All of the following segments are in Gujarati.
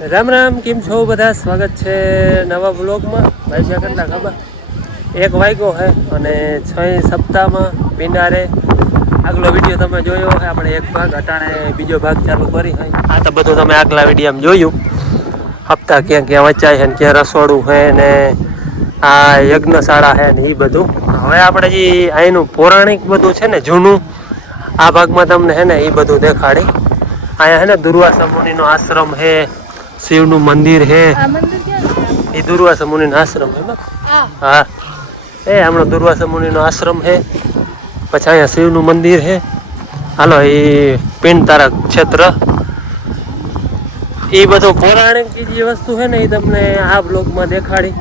રામ રામ, કેમ છો બધા? સ્વાગત છે નવા બ્લોગમાં. ભાઈ છે કેટલા ખબર 1 વાગ્યો છે અને 6 સપ્તાહમાં પિંડારે આગલો વિડીયો તમે જોયો હોય. આપણે એક ભાગ અટાણે બીજો ભાગ ચાલુ કરી હોય. આ તો બધું તમે આગલા વિડીયોમાં જોયું. હપ્તા ક્યાં ક્યાં વચાય છે ને ક્યાં રસોડું છે ને આ યજ્ઞશાળા છે ને એ બધું. હવે આપણે જે અહીંનું પૌરાણિક બધું છે ને જૂનું, આ ભાગમાં તમને છે ને એ બધું દેખાડી. અહીંયા છે ને દુર્વાસા મુનિનો આશ્રમ છે, શિવનું મંદિર છે. એ દુર્વાસા મુનિનો આશ્રમ છે. હા, એ હમણાં દુર્વાસા મુનિનો આશ્રમ છે. પછી અહીંયા શિવનું મંદિર છે. હાલો, એ પિંડ તારક ક્ષેત્ર, એ બધું પૌરાણિક જે વસ્તુ છે ને એ તમને આ બ્લોગમાં દેખાડી.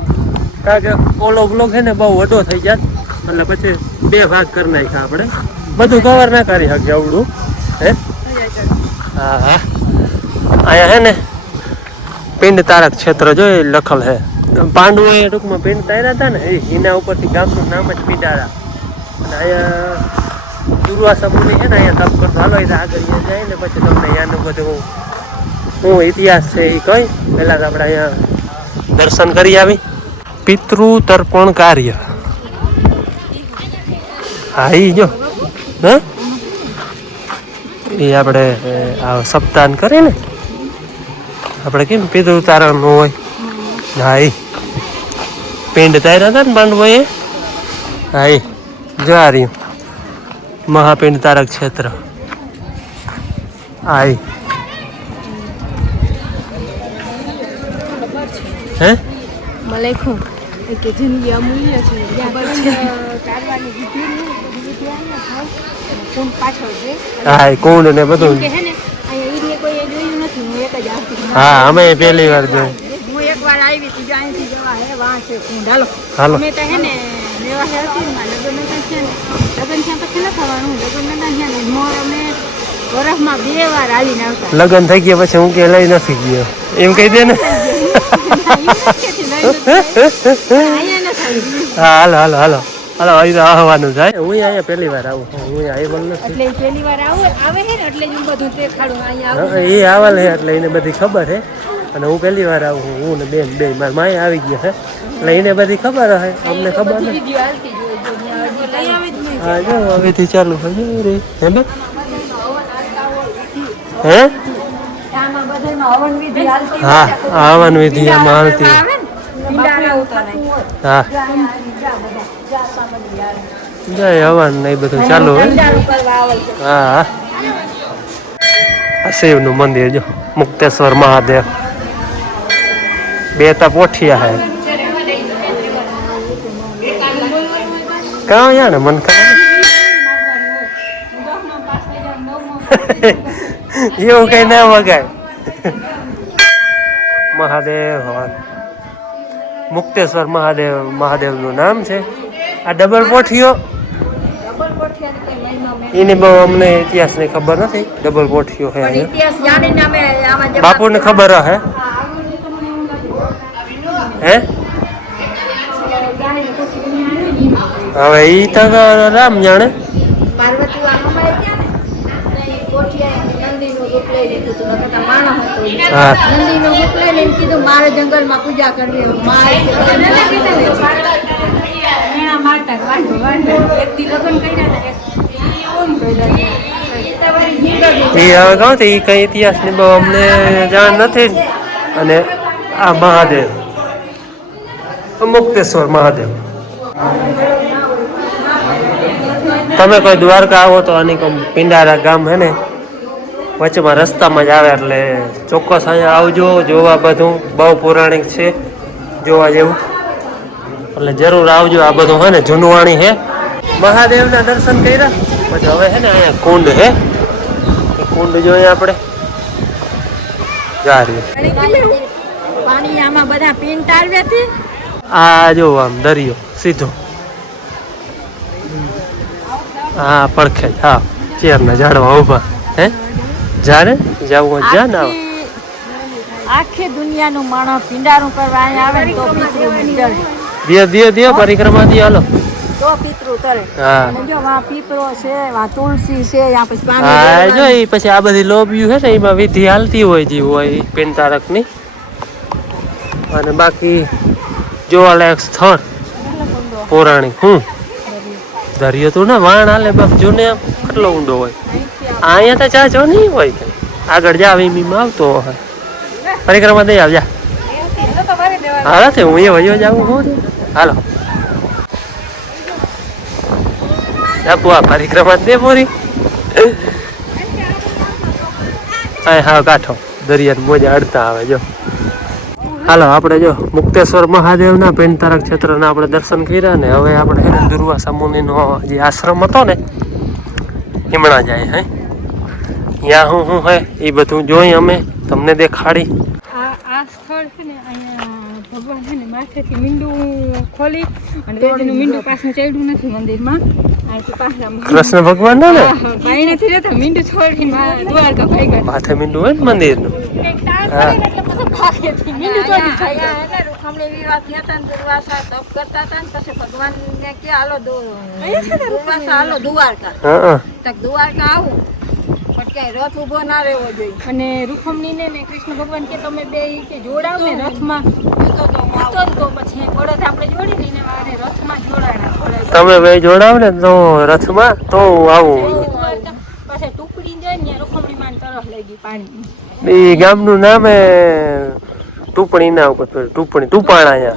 કારણ કે ઓલો બ્લોગ છે ને બહુ વડો થઈ જાય, એટલે પછી 2 ભાગ કરી નાખ્યા. આપણે બધું કવર ના કરી શકીએ આવડું હે. હા હા, અહીંયા છે ને પિંડ તારક ક્ષેત્ર જોઈ લખલ છે. પાંડવોએ ટૂંકમાં પિંડ તાર્યા હતા ને એના ઉપરથી ગામનું નામ જ પિંડારા. અને અહીંયા દુર્વાસા મુનિ છે ને અહીંયા તપ કરતો. હાલો આગળ અહીંયા જાય ને પછી તમને અહીંયાનું બધું શું ઇતિહાસ છે એ કહી. પહેલાં તો આપણે અહીંયા દર્શન કરી આવી. પિતૃ તર્પણ કાર્ય, હા એ જો હા એ આપણે આ સપ્તાહ કરીએ ને આપણે કેમ પિતૃ તારણનું હોય. હા એ પિંડ તાર્યા હતા ને પાંડવોએ. હા એ જો આ રહ્યું મહાપિંડ તારક ક્ષેત્ર. હા એ હે મલેખું કે જિંદગી અમૂલ્ય છે. હા એ કુંડ ને બધું. હા અમે પહેલી વાર જોયું. હું એકવાર આવી હતી અહીંથી જવા હે વાં છે કુંડ. હાલો હાલો અમે તો હે ને મેવા હે હતી ને લગ્ન છે ને લગ્ન છે પછી ન થવાનું. લગ્ન છે ને મોર અમે વરસમાં 2 વાર આવીને આવતા. લગ્ન થઈ ગયા પછી હું કે લઈ નથી ગયો એમ કહી દે ને. હા હાલો હાલો હાલો હાલો અહીં આવવાનું થાય. હું અહીંયા પહેલી વાર આવું. હું આવ્યો નથી એટલે પહેલી વાર આવે છે ને એટલે જ બધું દેખાડું અહીંયા. એ આવેલ છે એટલે એને બધી ખબર છે. અને હું પહેલી વાર આવું. હું ને બેન બે મારા માએ આવી ગયા છે એટલે એને બધી ખબર હશે, અમને ખબર નથી. હા જો હવેથી ચાલુ થશે રે. હે બે હે હા હવન વિધિ એમાં હાલતી. હા જય હવન ને એ બધું ચાલુ હોય. હા આ શિવનું મંદિર જો મુક્તેશ્વર મહાદેવ. 2 પોઠિયા હે કાં યાર મને ખબર એવું કઈ ના વગાય. મહાદેવ હવન મુક્તેશ્વર મહાદેવનું નામ છે. આ ડબલ પોઠીઓ એની બહુ અમને ઇતિહાસની ખબર નથી. ડબલ પોઠીઓ હે બાપુને ખબર હે. હે હવે ઈ તો રામ જાણે. મારે જંગલમાં પૂજા કરવી. એ હવે કહું તો એ કઈ ઇતિહાસની બહુ અમને જાણ નથી. અને આ મહાદેવ મુક્તેશ્વર મહાદેવ. તમે કોઈ દ્વારકા આવો તો આની પિંડારા ગામ હે ને વચમાં રસ્તામાં જ આવે એટલે ચોક્કસ અહીંયા આવજો. જોવા બધું બહુ પૌરાણિક છે, જોવા જેવું. એટલે જરૂર આવજો. આ બધું હે ને જૂનવાણી હે. મહાદેવના દર્શન કર્યા પછી હવે હે ને અહીંયા કુંડ હે. એ કુંડ જોઈએ આપણે. પાણી આમાં બધા પિંડ તારવેથી. આ જો આમ દરિયો સીધો. હા પડખે જ. હા ચેરના ઝાડવા ઊભા હે. જાને જાવું જા ને આખી દુનિયાનું માણસ પિંડારું કરવા અહીંયા આવે ને તો પિતૃ દિયો પરિક્રમા દી હાલો તો પિતૃ તરે. હા જો વા પીપરો છે, વા તુલસી છે, યા પછી પાણી. હા જો એ પછી આ બધી લોબિયું છે ને એમાં વિધિ હાલતી હોય જે હોય પિંડ તારકની. અને બાકી જોવાલાયક સ્થળ પૌરાણિક દરિયો તો ને વાણ હાલે બાપ જો ને આમ કેટલો ઊંડો હોય. અહીંયા તો ચા જો નહીં હોય કે આગળ જાવ એમીમાં આવતો હોય પરિક્રમા દઈ આવજા. હાલો તે હું એ વયો જાઉં હું હાલો આપુ આ પરિક્રમા દે પૂરી. હા કાંઠો દરિયા મોજા અડતા આવે જો. હાલો આપણે જો મુક્તેશ્વર મહાદેવના પેનતારક ક્ષેત્રના આપણે દર્શન કર્યા ને હવે આપણે હે ને દુર્વાસા મુનિનો જે આશ્રમ હતો ને હિમણા જાય હે ત્યાં હું હે એ બધું જોઈ અમે તમને દેખાડી. આ સ્થળ છે ને અહીંયા ભગવાન છે ને માથેથી મીંડું ખોલી અને તેનું મીંડું પાછું ચડ્યું નથી મંદિરમાં. કૃષ્ણ ભગવાન ને ભાઈ નથી રહેતા મીંડું છોડી દ્વારકા ભાઈ ગયા માથે મીંડું હોય ને મંદિરનું. રથ ઉભો ના રહેવો જોઈએ અને રૂખમણી ને કૃષ્ણ ભગવાન કે તમે બે કે જોડાવ ને રથમાં તો પછી બળદ આપણે જોડી લઈને રથમાં જોડાણા. તમે બે જોડાવ ને તો રથમાં તો આવું. પછી ટુકડી જાય ને રૂખમણી માં તરફ લઈ ગઈ પાણી. એ ગામનું નામ હે ટુપણી ના ઉપર ટુપણી ટુપાણા.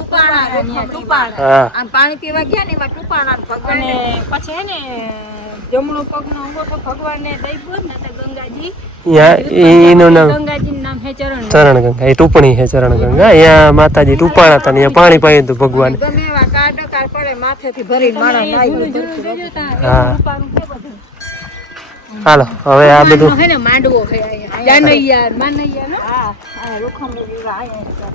પાણી પીવા ગયા ને એમાં ટુપાણા અને પછી હે ને જમણો પગનો અંગૂઠો ભગવાનને દઈબો ને તો ગંગાજી એનું નામ ગંગાજીનું નામ હે ચરણ ગંગા. એ ટુપણી હે ચરણ ગંગા. અહીંયા માતાજી ટુપાણા હતા અહીંયા પાણી પાયું હતું ભગવાન. ગમે એવા કાડકાર પડે માથેથી ભરીને માણસ હા હાલો હવે આ બધું હે ને માંડવો હે અહીંયા જાનૈયા માનૈયા નો હા આ રૂખમણી વિવાહ અહીંયા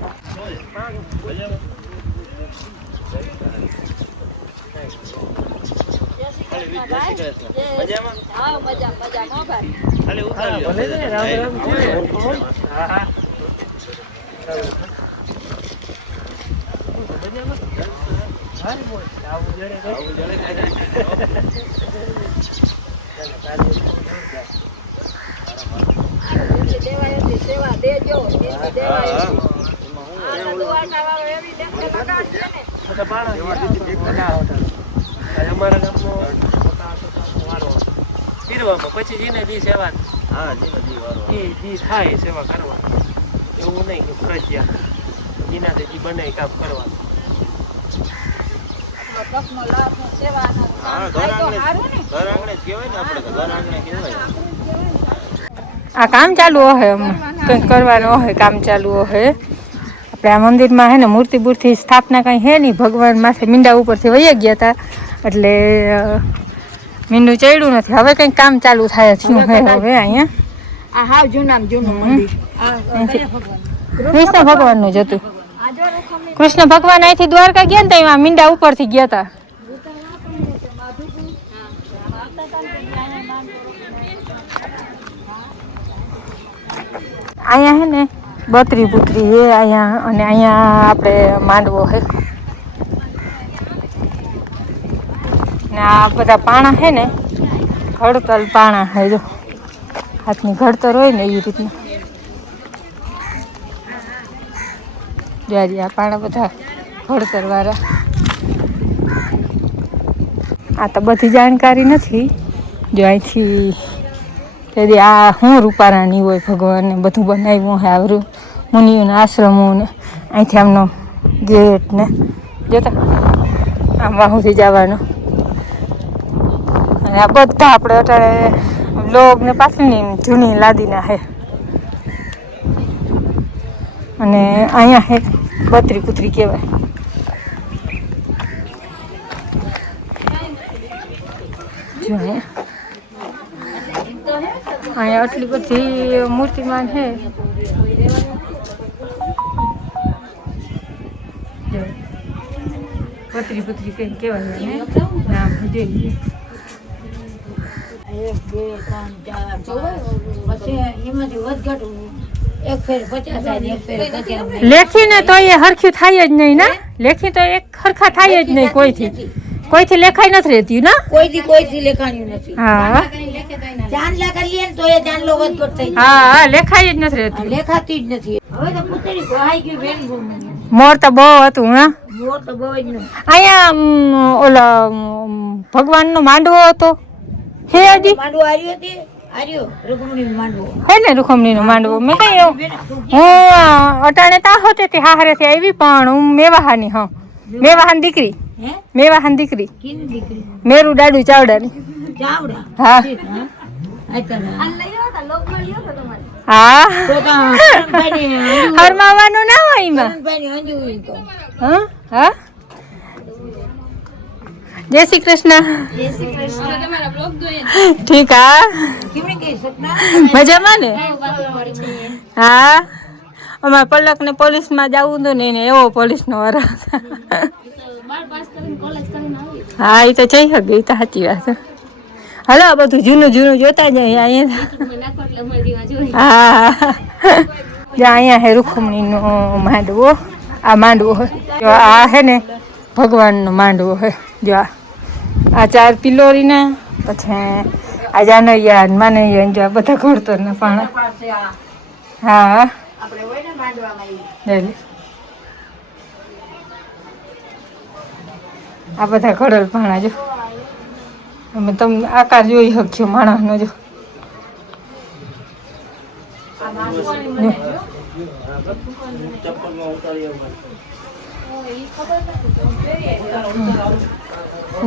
સેવા દેજો અમારા ગામનો પીરવામાં પછી જેને જી સેવા જી થાય સેવા કરવા એવું નહીં કે ફરજિયાત જેનાથી જી બને કામ કરવાનું. આ કામ ચાલુ હોય કંઈક કરવાનું હોય કામ ચાલુ હોય. આપણે આ મંદિરમાં હે ને મૂર્તિ સ્થાપના કંઈ હે નહીં. ભગવાન માથે મીંડા ઉપરથી વહી ગયા હતા એટલે મીંડું ચડ્યું નથી. હવે કંઈક કામ ચાલુ થાય થયું હે હવે અહીંયા. આ હાવ જૂનું મંદિર કૃષ્ણ ભગવાનનું જ હતું. કૃષ્ણ ભગવાન અહીંથી દ્વારકા ગયા ને ત્યાં મીંડા ઉપરથી ગયા હતા. અહીંયા હે ને બત્રી પુત્રી હે અહીંયા અને અહીંયા આપણે માંડવો હે ને આ બધા પાણા હે ને ઘડતલ પાણા હે જો હાથની ઘડતર હોય ને એવી રીતના આ પાણા બધા ઘડતર વાળા. આ તો બધી જાણકારી નથી. જો અહીંથી તેથી આ હું રૂપારાની હોય ભગવાનને બધું બનાવ્યું હોય આવરું મુનિઓના આશ્રમો ને અહીંથી આમનો ગેટ ને જોતા આમ વાહુથી જવાનો. અને આ બધા આપણે અત્યારે બ્લોગ ને પાછળની જૂની લાદીના હે અને અહીંયા હે બત્રી પુત્રી કહેવાય. જો અહીંયા આટલી બધી મૂર્તિમાન છે. પતરી પતરી કઈ કહેવાય ને નામ જોઈએ. 1 2 3 4 લેખીને તો એ હરખ્યું થાય જ નહીં ને. લેખી તો એક હરખા થાય જ નહીં કોઈથી લેખાઈ નથી રહેતી ને કોઈથી લેખાણ્યું નથી. હા ચાંદલા કરી લે તો એ ચાંદલો વધઘટ થઈ હા લેખાઈ જ નથી રહેતી. લેખાતી જ નથી. હવે તો પૂતળી ગહાઈ ગઈ બેન મોર તો બહુ હતું હા. મોર તો બહુ જ નું. અહીંયા ઓલા ભગવાનનો માંડવો હતો હે હજી માંડવો આર્યો તે આર્યો રૂકમણીનો માંડવો. હે ને રૂખમણીનો માંડવો મેં કઈ એવું હું અટાણે તા હોતે તે હાહરેથી આવી પણ હું મેવાહાની હા મેવાહાની દીકરી હે મેવાહાની દીકરી કીની દીકરી મેરું દાડુ ચાવડાની ચાવડા. હા હા તો કરણભાઈને હરમાવાનું ના હોય એમાં અંજુ તો હા હા જય શ્રી કૃષ્ણ ઠીક હા કેમણે કે સપના મજામાં ને હા અમારે પલક ને પોલીસમાં જવું હતું ને એને એવો પોલીસનો વારો હા એ તો જઈ શકે એ તો સાચી વાત છે હલો બધું જૂનું જૂનું જોતા જાય અહીંયા હા જ્યાં અહીંયા હે રૂખમણીનો માંડવો આ માંડવો હોય જો આ હે ને ભગવાનનો માંડવો હોય જો આ 4 પિલોરીના પછી આ જાનૈયા માનૈયા જો આ બધા ઘડતર ના પાણા હા આ બધા ઘડેલ પાણા જો અમે તમને આકાર જોઈ શક્યો માણસનો જો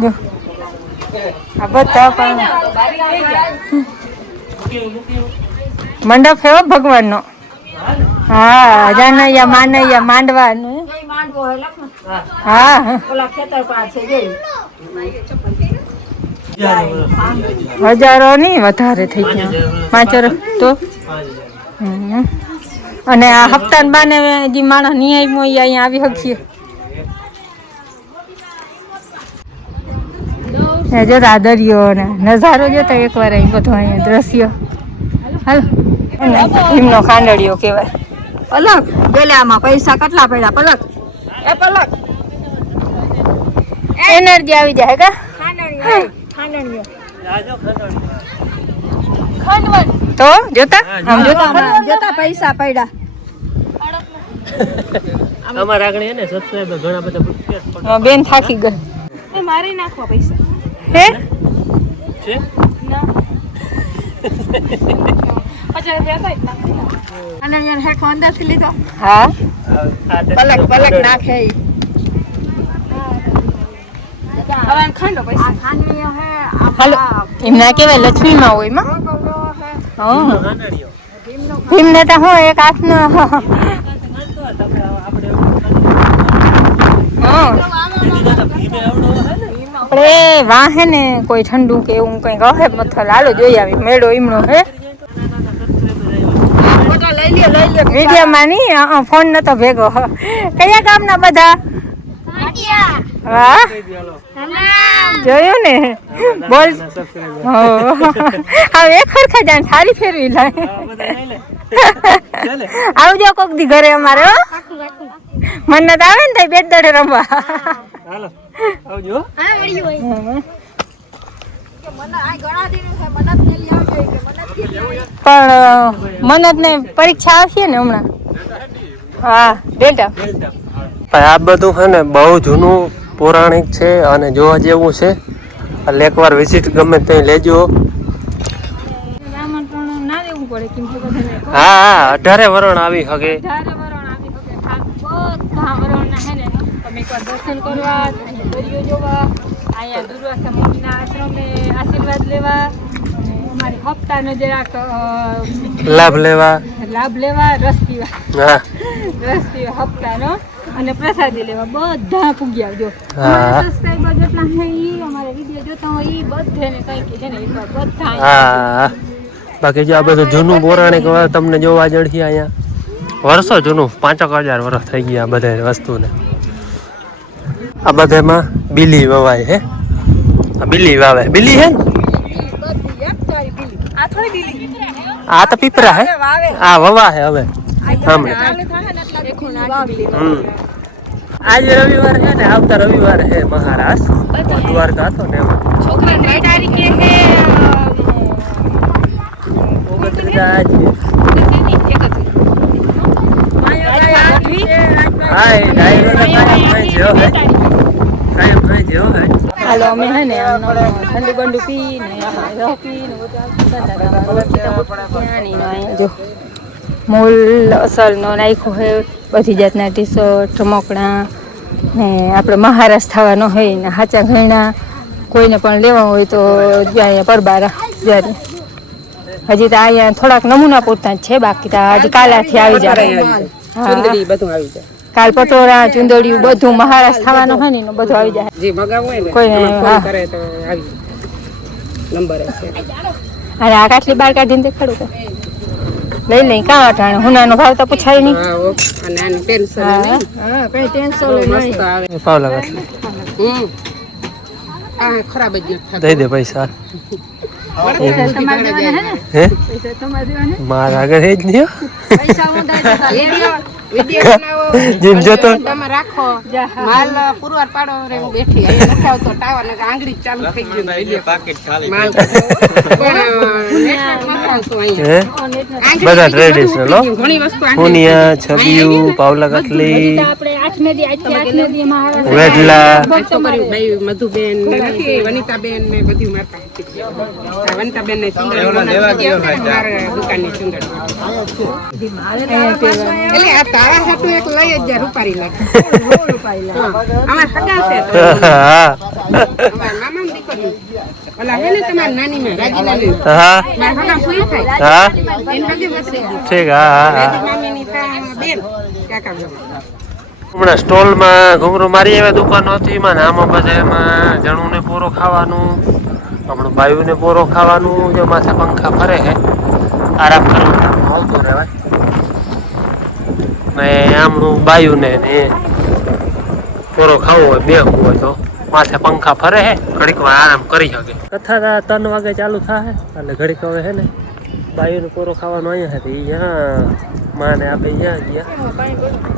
જો આ બધા પાણા મંડપ છે ભગવાનનો હા જાનૈયા માનૈયા માંડવાનું હા હજારો નહીં વધારે થઈ ગયા 5 વર્ષ તો અને આ હપ્તા બાને જે માણસ નહીં આવ્યો એ અહીંયા આવી શકીએ જો રાદરિયો ને નજારો જોતા એકવાર અહીં બધો અહીંયા દ્રશ્ય હાલો ભીમનો ખાંડડિયો કહેવાય પલક પેલે આમાં પૈસા કેટલા પડ્યા પલક એ પલક એનર્જી આવી જાય કા તો જોતા આમ જોતા જોતા પૈસા પડ્યા અમારા આગળ હે ને સબસ્ક્રાઇબર ઘણા બધા પૂછ્યા બેન થાકી ગઈ મારી નાખવા પૈસા હે છે અને યાર હેઠો અંદરથી લીધો હા પલક પલક નાખે હવે ખાંડો પૈસા ખાંડવી હે હાલો એમના કેવાય લક્ષ્મીમાં હોય માં ભીમને તો હું એક હાથનો આપણે વાહે ને કોઈ ઠંડુ કે એવું કઈ કહે મથલ હાલો જોઈ આવી મેળો એમનો હે વિડીયોમાં નહીં ફોન નતો ભેગો કયા ગામના બધા વાહ જોયું ને બોલ હવે એક ખરખા જાણ સારી ફેરવી લાય આવજો કોક દી ઘરે અમારે મને તો આવે ને થાય બેટ દડે રમવા આવજો પણ મનત ને પરીક્ષા આવશે ને હમણાં હા બેટા આ બધું છે ને બહુ જૂનું પૌરાણિક છે અને જોવા જેવું છે એટલે એકવાર વિઝિટ ગમે ત્યાં લેજો હા હા 18 વરણ આવી શકે દર્શન કરવા દરિયો જોવા અહીંયા દુર્વાસા મુનિના આશ્રમે આશીર્વાદ લેવા અમારી હપ્તાનો જરાક લાભ લેવા રસ પીવા હા રસ પીવા હપ્તાનો અને પ્રસાદી લેવા બધા પૂગ્યા આવજો હા સબસ્ક્રાઇબર જેટલા છે ઈ અમારે વિડિયો જોતા હોય ઈ બધાને કંઈક છે ને એકવાર બધા હા બાકી જો આ બધું જૂનું પૌરાણિક તમને જોવા જડશે અહીંયા વર્ષો જૂનું 5,000 વર્ષ થઈ ગયા બધા વસ્તુને આ બધામાં બીલી વવાય હે આ બીલી વાવે બીલી હે ને આ તો પીપરા હે આ વવા હે હવે આજે રવિવાર છે ને આવતા રવિવાર હે મહારાષ્ટ્ર દ્વારકા હતો ને એમાં છોકરા તારીખે છે 29 આજે હા એ ડાયરો તો કાયમ ભાઈ જેવો હે કાયમ ભાઈ જેવો હે હાલો અમે હે ને ઠંડુ બંડુ પી ને રહ પી ને બધું જો મૂલ અસલનો નાખ્યો હે બધી જાતના ટી શર્ટ રમકડા ને આપણે મહારાષ્ટ્ર થવાનો હોય ને હાચા ઘણા કોઈને પણ લેવા હોય તો અહીંયા પરબારા જ્યારે હજી તો અહીંયા થોડાક નમૂના પૂરતા જ છે બાકી તો હજી કાલાથી આવી જાય ચુંદડી બધું આવી જાય કાલ પટોળા ચુંદડિયું બધું મહારાષ્ટ્ર થવાનું હોય ને એનું બધું આવી જાય જે મગાવું હોય ને કોઈને ફોન કરે તો આવી નંબર હશે અને આ કાટલી બાર કાઢીને દેખાડું તો લઈ લઈ કાં અટાણે હુનાનો ભાવ તો પૂછાય નહીં હા ઓકે અને આનું ટેન્શન નહીં હા કઈ ટેન્શન મસ્ત આવે પાવલા કાટલી આ ખરાબ જ નથી દઈ દે પૈસા હે મારા આગળ હે જ નહીં વિડિયો બનાવો જીમ જતો તમે રાખો માલ પુરવાર પાડો રે હું બેઠી અહીંયા નથી આવતો ટાવર ને આંગળી ચાલુ થઈ ગયું વિડિયો પાકેટ ખાલી માલ નેટવર્ક માં આવતો અહીંયા હે બધા ટ્રેડિશનલ હો ઘણી વસ્તુ પુનિયા છબિયું પાવલા કાટલી આપણે 8 મે દી મહારાષ્ટ્ર વેડલા તો કર્યું ભાઈ મધુબેન ને નથી વનિતાબેન ને બધું મારતા હતી વનિતાબેન ને સુંદર મારા દુકાનની સુંદર એટલે આ તારા હાટુ એક લઈ જ જા રૂપારી લાગે અમાર સગા છે તો અમાર મામા દીકરી ઓલા હે ને તમારી નાની માં રાજીલા ને હા મારા સગા ફૂઈ થાય હા એન હગે વસે ઠીક હા રાજી મામીની બેન કાકા બેન હમણાં સ્ટોલમાં ઘૂમરો મારી એવા દુકાનો હતી એમાં આમાં બધા એમાં જણુને પૂરો ખાવાનું હમણાં બાયુને પૂરો ખાવાનું જો માથે પંખા ફરે છે આરામ કરવાનું આવતું રહેવાય ને આમનું બાયુને ને પૂરો ખાવો હોય બેહવું હોય તો માથે પંખા ફરે છે ઘડીક વાર આરામ કરી શકે કથા 3 વાગે ચાલુ થાય એટલે ઘડીક હવે છે ને બાયુને પૂરો ખાવાનું અહીંયા હતી અહીંયા માને આપણે અહીંયા ગયા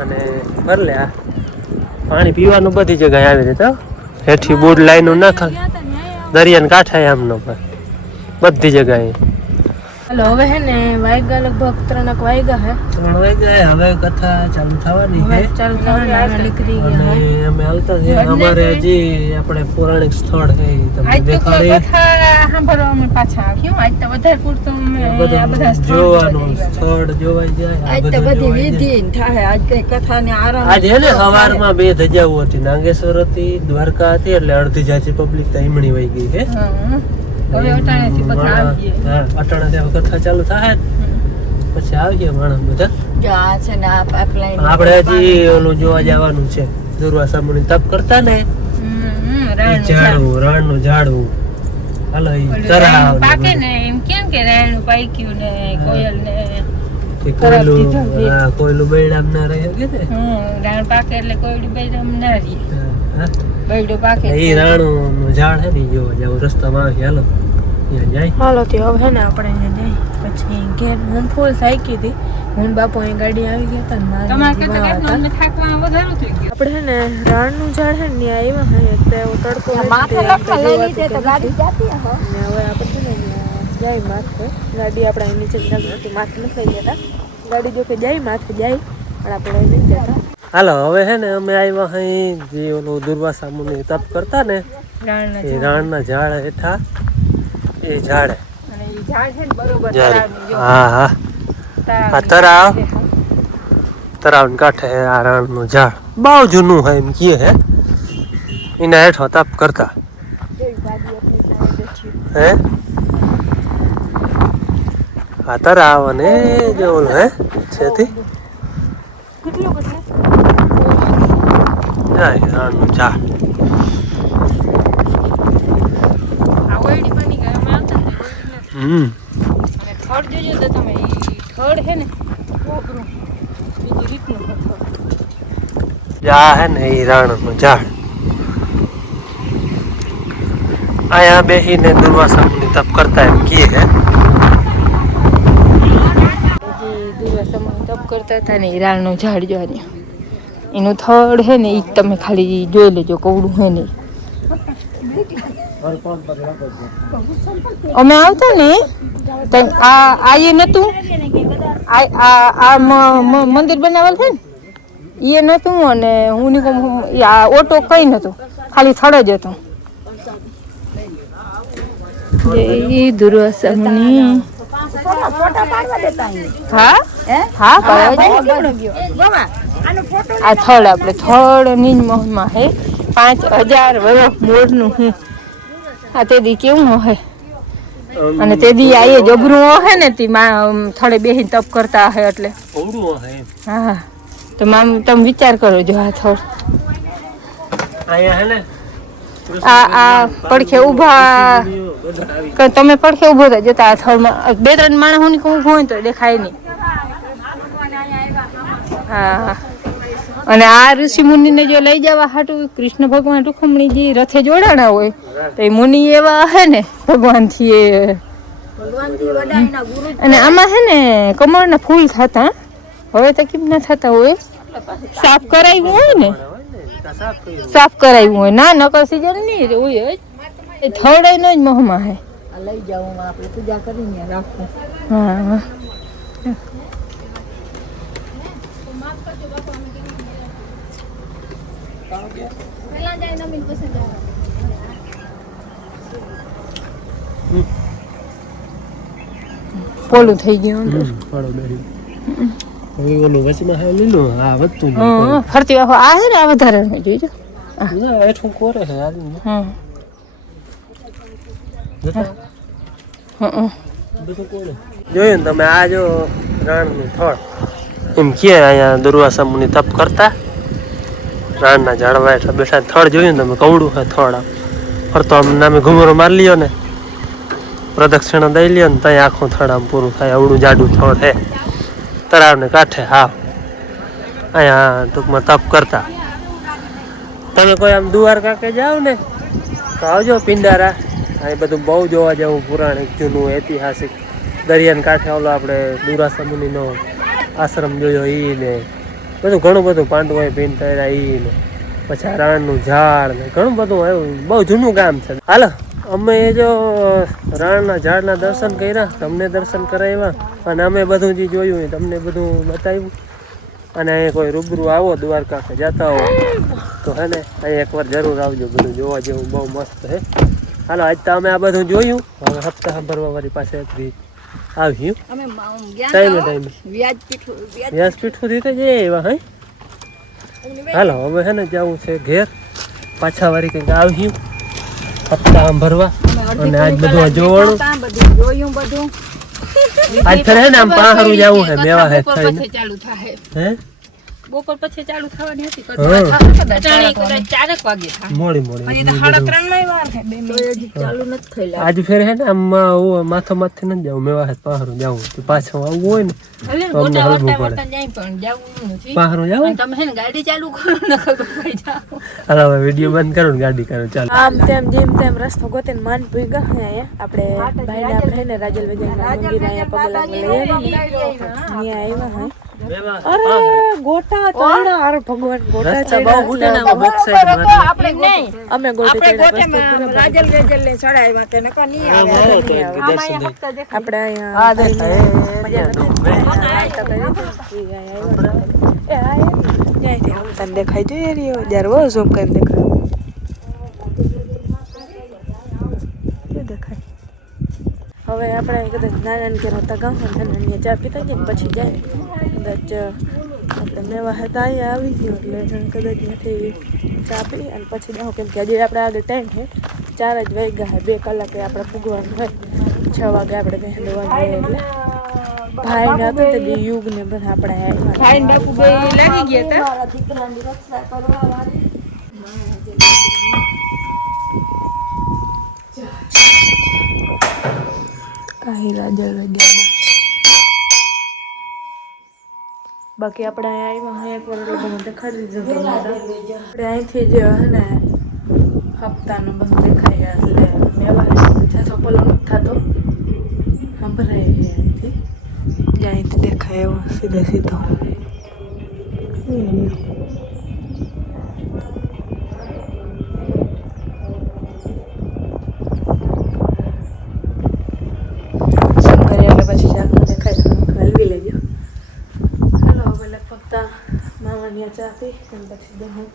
અને ભર લે આ પાણી પીવાનું બધી જગ્યાએ આવી રીતે હેઠી બોર્ડ લાઈનો નાખે દરિયાને કાંઠે આમનો બધી જગ્યાએ हेलो હવે હે ને વાગ્યા લગભગ 3 વાગ્યા હે 3 વાગ્યા હવે કથા ચાલુ થવાની છે ચાલુ થવાના નીકળી ગયા હે અને અમે હાલતા છે અમારે હજી આપણે પૌરાણિક સ્થળ છે ઈ તમને દેખાડી સાંભળવા અમે પાછા આવ્યું આજ તો વધારે પૂરતું આ બધા જોવાનું સ્થળ જોવાઈ જાય આ આજ તો બધું બધી જોવાઈ વિધિ થાય આજ કઈ કથા ને આરામ જાય. આજે હે ને સવારમાં 2 ધજાઓ હતી નાગેશ્વર હતી દ્વારકા હતી એટલે અડધી જાતિ પબ્લિક તો હિમણી વહી ગઈ છે હવે અટાણેથી બધા આવીએ હા અટાણેથી હવે કથા ચાલુ થાય ને પછી આવીએ માણસ બધા જો આ છે ને આ પાઇપલાઈન આપણે હજી ઓલું જોવા જવાનું છે દુર્વાસા મુનિ તપ કરતા ને ઈ ઝાડવું રણનું ઝાડવું હાલો ઈ તરાવ પાકે ને એમ કેમ કે રાયણું પાક્યું ને કોયલ ને કે કોયલું હા કોયલું બૈડામ ના રહે કે ને રાયણ પાકે એટલે કોયડું બેડમ ના રહી હા બૈડું પાકે ઈ રાણું ઝાડ હે ને ઈ જોવા જાવ રસ્તામાં આવી હાલો ત્યાં જાય હાલો તે હવે હે ને આપણે અહીંયા જઈ પછી ઘેર હું ફૂલ થાકી હતી હું બાપુ અહીં ગાડી આવી ગયા હતા ને મારી તમારે કરતા કેટલું થાકવામાં વધારે થઈ ગયું આપણે હે ને રાણનું ઝાડ હે ને ત્યાં આવ્યા હે એટલે એવો તડકો હોય માથે તે લખા લઈ લીધે તો ગાડી જાતી હો ને હવે આપણે છે ને જાય માથે ગાડી આપણે અહીં નીચે જ રાખી માથે નથી લઈ જતા ગાડી જો કે જાય માથે જાય પણ આપણે અહીં નથી જતા હાલો હવે હે ને અમે આવ્યા અહીં જે ઓલું દુર્વાસા મુનિ તપ કરતા ને એ રાણના ઝાડ હેઠા એ ઝાડ અને ઈ ઝાડ છે ને બરોબર ઝાડ તળાવની જો હા હા આ તરાવ ને કાંઠે આ રાણનું ઝાડ બહુ જૂનું હે એમ કહે હે એના હેઠો તપ કરતા હે આ તરાવ અને જે ઓલું હે છેથી જાય રાણનું ઝાડ આ ઓયડી બની ગઈ અમે આવતા ને હમ અને થડ જોજો તો તમે ઈ થડ હે ને કોકરું બીજી રીતનું થડ જા હે ને એ રાણનું ઝાડ આયા બેહીને દુર્વાસા મુનિ તપ કરતા એમ કહે હે જે દુર્વાસામાં તપ કરતા હતા ને ઈ રાણનું ઝાડ જો આર્યા એનું થડ હે ને ઈ તમે ખાલી જોઈ લેજો કવડું હે ને અમે આવતા ને તો આ એ નતું આ મંદિર બનાવેલ છે ને એ નહોતું અને હું નિગમ આ ઓટો કંઈ નહોતું, ખાલી થડ જ હતો. જય દુર્વાસા મુનિ. હા હા આ થડ આપણે થડની જ મહિમા હે. 5000 વર્ષ મોરનું હે. આ તેદી કેવું હે અને તેદી આ એ જબરું હે ને તી થડે બેહીને તપ કરતા હે એટલે હા. તો મામ તમે વિચાર કરો જો આ થડ આ પડખે ઊભા તમે પડખે ઊભો થાય જતા આ થડમાં 2-3 માણસોની ઊભો હોય તો દેખાય નહીં. હા અને આ ઋષિ મુનિને જો લઈ જવા હાટું કૃષ્ણ ભગવાન રૂખમણીજી રથે જોડાણા હોય તો એ મુનિ એવા હે ને ભગવાનથી એ. અને આમાં હે ને કમળના ફૂલ થતા, હવે તો કેમ ના થતા હોય, સાફ કરાવ્યું હોય ને, સાફ કરાવ્યું હોય ના નકર સીઝન નહીં હોય જ. એ થડનો જ મહમા હે. લઈ જાઉં આપણે પૂજા કરીને રાખવું. હા પોલું થઈ ગયું ફરતી વાહો આ છે ને આ વધારે જોઈજો. જોયું ને તમે આ જો રાણનું થળ એમ કે અહીંયા દુર્વાસા મુનિ તપ કરતા રાણના ઝાડવા હેઠળ બેઠા. થળ જોયું ને તમે કવડું છે થળ. ફરતો આમ નામે ઘુમરો મારી લ્યો ને પ્રદક્ષિણા દઈ લ્યો ને ત્યાં આખું થળ આમ પૂરું થાય. અવડું જાડું થળ છે તળાવને કાંઠે. હા અહીંયા ટૂંકમાં તપ કરતા. તમે કોઈ આમ દ્વારકા કે જાઓ ને તો આવજો પિંડારા. આ બધું બહુ જોવા જેવું પુરાણિક જૂનું ઐતિહાસિક. દરિયાને કાંઠે ઓલો આપણે દુર્વાસા મુનિનો આશ્રમ જોયો એ ને બધું ઘણું બધું પાંડવોએ પિંડારા એ ને પછી આ રાણનું ઝાડ ને ઘણું બધું આવ્યું. બહુ જૂનું ગામ છે. હાલો અમે જો રાણના ઝાડના દર્શન કર્યા, તમને દર્શન કરાવ્યા અને અમે બધું જે જોયું એ તમને બધું બતાવ્યું. અને અહીંયા કોઈ રૂબરૂ આવો દ્વારકા કે જતા હો તો હે ને અહીંયા એકવાર જરૂર આવજો. બધું જોવા જેવું બહુ મસ્ત છે. હાલો આજ તો અમે આ બધું જોયું. હવે હપ્તા ભરવા વાળી પાસે આવ્યું ટાઈમે વ્યાસપીઠું રીતે જઈએ એવા હે. હાલો હવે હે ને જવું છે ઘેર. પાછા વાળી કંઈક આવ્યું હપ્તા ભરવા અને આજ બધું જોવાનું. આજ ફેર હે ને આમ પાહારું જવું છે મેવા હે થઈને. હે બપોર પછી ચાલુ થવાની હતી. મોડી આજ ફેર હે ને આમ માથો માથે નથી જવું મેવા હે પાહારું જવું. પાછું આવવું હોય ને તો અમને હલવું પડે. પાહારું જવું તમે હે ને ગાડી ચાલુ કરો ને હાલ હવે વિડીયો બંધ કરો ને ગાડી કરો ચાલો. આમ તેમ જેમ તેમ રસ્તો ગોતીને માન ભૂઈ ગયા અહીંયા આપણે ભાઈને આપણે ને રાજલ વેજલના મંદિર અહીંયા પગે લાગવા લઈ આવ્યા હે. અરે ગોટા ચણા અરે ભગવાન ગોટા ચણા બહુ ગુને ના બોક્સ આપણે નહીં અમે ગોટા ચણા રાજલ વેજલ ને ચડાવ્યા તેને કો નહીં આવે આપણે અહીંયા મજા તને દેખાય જોઈએ રહ્યો જ્યારે બહુ ઝૂમ કરીને દેખાય. હવે આપણે કદાચ નાના ઘેર હતા ગામ નાની ચા પીતા જઈએ પછી જાય કદાચ આપણે મેવા હતા અહીંયા આવી ગયો એટલે કદાચ ત્યાંથી ચા પી અને પછી જાઉં કેમ કે હજી આપણે આગળ ટાઈમ છે 4 જ વાગ્યા છે 2 કલાકે આપણે ફૂગવાનું હોય 6 વાગે આપણે બેન દેવા જઈએ એટલે ભાઈ ને હતું તે યુગ ને બધા આપણે ભાઈ ને બાપુ બે લાગી ગયા હતા દીકરાની રક્ષા કરવા વાળી. કાંઈ રાજલ વગેરે બાકી આપણે અહીંયા આવ્યા એક વાર બધું દેખાડી દીધું તમને. આપણે અહીંથી જ હે ને હપ્તાનું બધું દેખાય એટલે મેવા જથ્થો પોલો નથી થતો સંભળાય અહીંથી જ્યાંથી દેખાય એવો સીધે સીધો. શંકરી એટલે પછી જાગનું દેખાય તો હલવી લેજો. ચાલો હવે લગભગ મામાની ચા પી અને પછી હું